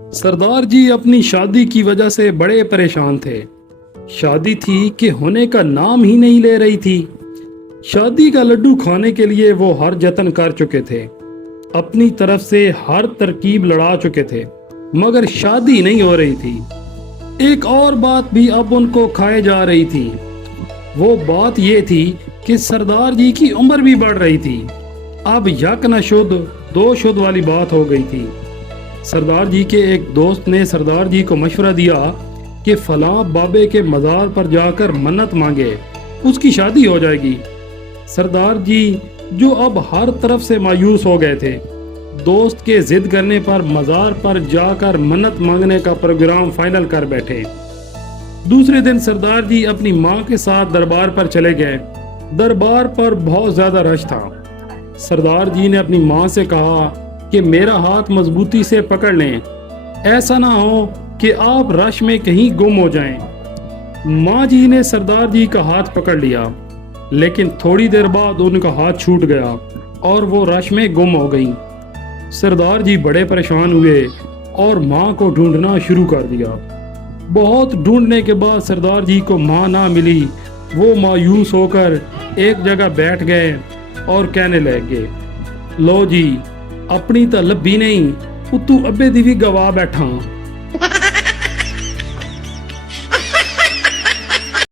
सरदार जी अपनी शादी की वजह से बड़े परेशान थे। शादी थी कि होने का नाम ही नहीं ले रही थी। शादी का लड्डू खाने के लिए वो हर जतन कर चुके थे, अपनी तरफ से हर तरकीब लड़ा चुके थे, मगर शादी नहीं हो रही थी। एक और बात भी अब उनको खाए जा रही थी। वो बात ये थी कि सरदार जी की उम्र भी बढ़ रही थी। अब यक न शुद्ध दो शुद्ध वाली बात हो गई थी। सरदार जी के एक दोस्त ने सरदार जी को मशवरा दिया कि फलां बाबे के मज़ार पर जाकर मन्नत मांगे, उसकी शादी हो जाएगी। सरदार जी जो अब हर तरफ से मायूस हो गए थे, दोस्त के जिद करने पर मज़ार पर जाकर मन्नत मांगने का प्रोग्राम फाइनल कर बैठे। दूसरे दिन सरदार जी अपनी माँ के साथ दरबार पर चले गए। दरबार पर बहुत ज़्यादा रश था। सरदार जी ने अपनी माँ से कहा कि मेरा हाथ मजबूती से पकड़ लें, ऐसा ना हो कि आप रश में कहीं गुम हो जाएं। माँ जी ने सरदार जी का हाथ पकड़ लिया, लेकिन थोड़ी देर बाद उनका हाथ छूट गया और वो रश में गुम हो गई। सरदार जी बड़े परेशान हुए और माँ को ढूंढना शुरू कर दिया। बहुत ढूंढने के बाद सरदार जी को माँ ना मिली। वो मायूस होकर एक जगह बैठ गए और कहने लगे, लो जी, अपनी तो लब्भी नहीं, उतू अब्बे दी भी गवा बैठा।